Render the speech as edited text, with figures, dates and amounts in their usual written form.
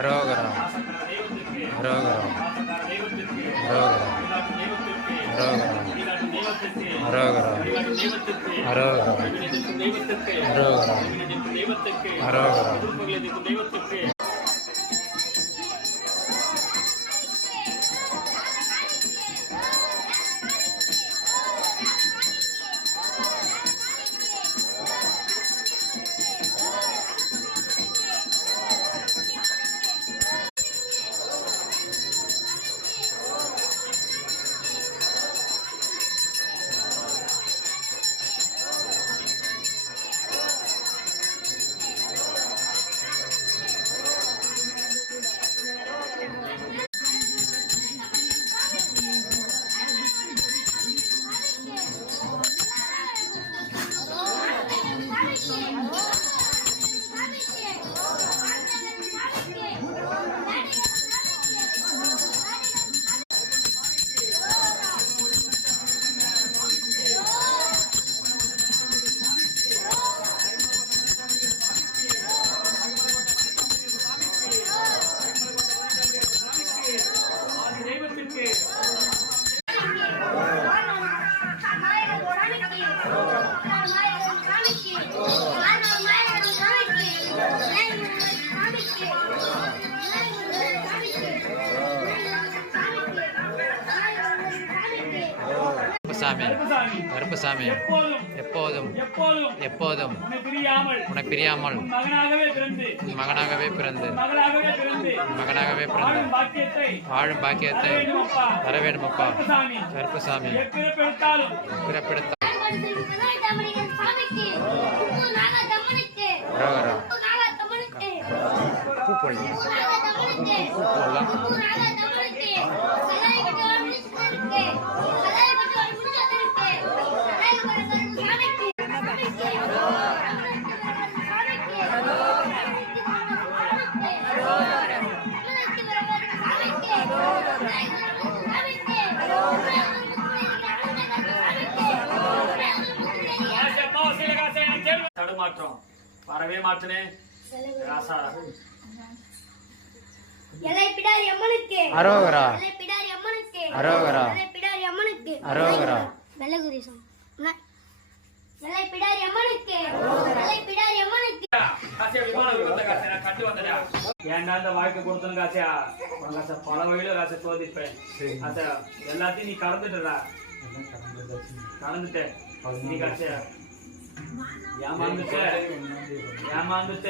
அரோகரா அரோகரா அரோகரா அரோகரா அரோகரா அரோகரா அரோகரா கருப்பசாமி எப்போதும் எப்போதும் உன்னை பிரியாமல் மகனாகவே பிறந்து வாழும் பாக்கியத்தை தர வேண்டுமப்பா. கருப்பசாமி பிறப்பெடுத்த பூ போடலாம். தடுமாற்றம் வரவே மாட்டனே ராசா. எல்லைப்பிடாரி அம்மனுக்கு அரோகரா எல்லைப்பிடாரி அம்மனுக்கு அரோகரா எல்லைப்பிடாரி அம்மனுக்கு அரோகரா வெள்ளகுரிசம் எல்லைப்பிடாரி அம்மனுக்கு எல்லைப்பிடாரி அம்மனுக்கு காசியா விமான விபத்தை காசியா நான் கட்டு வந்தடா. ஏன்டா இந்த வாழ்க்கை கொடுத்தனு காசியா காசா பல வகையில காசை சோதிப்பேன். காசா எல்லாத்தையும் நீ கடந்துட்டா கடந்துட்ட நீ காசியா ஏமாந்துட்ட